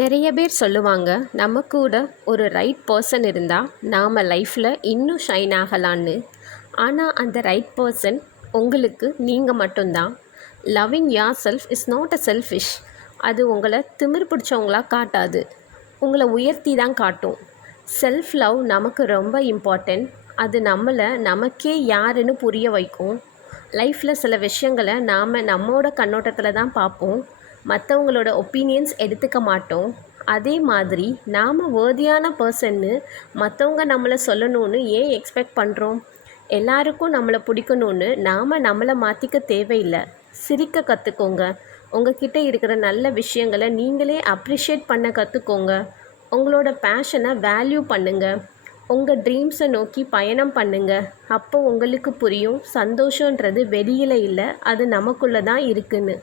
நிறைய பேர் சொல்லுவாங்க, நம்ம கூட ஒரு ரைட் பர்சன் இருந்தால் நாம் லைஃப்பில் இன்னும் ஷைன் ஆகலான்னு. ஆனால் அந்த ரைட் பர்சன் உங்களுக்கு நீங்கள் மட்டும்தான். Loving your self is not a selfish. அது உங்களை திமிர் பிடிச்சவங்களா காட்டாது, உங்களை உயர்த்தி தான் காட்டும். செல்ஃப் லவ் நமக்கு ரொம்ப இம்பார்ட்டண்ட். அது நம்மளை நமக்கே யாருன்னு புரிய வைக்கும். லைஃப்பில் சில விஷயங்களை நாம் நம்மோட கண்ணோட்டத்தில் தான் பார்ப்போம், மற்றவங்களோட ஒப்பீனியன்ஸ் எடுத்துக்க மாட்டோம். அதே மாதிரி நாம் வேர்தியான பர்சன்னு மற்றவங்க நம்மளை சொல்லணும்னு ஏன் எக்ஸ்பெக்ட் பண்ணுறோம்? எல்லாருக்கும் நம்மளை பிடிக்கணும்னு நாம் நம்மளை மாற்றிக்க தேவையில்லை. சிரிக்க கற்றுக்கோங்க. உங்ககிட்ட இருக்கிற நல்ல விஷயங்களை நீங்களே அப்ரிஷியேட் பண்ண கற்றுக்கோங்க. உங்களோட பேஷனை வேல்யூ பண்ணுங்கள். உங்கள் ட்ரீம்ஸை நோக்கி பயணம் பண்ணுங்கள். அப்போ உங்களுக்கு புரியும், சந்தோஷன்றது வெளியில் இல்லை, அது நமக்குள்ளே தான் இருக்குன்னு.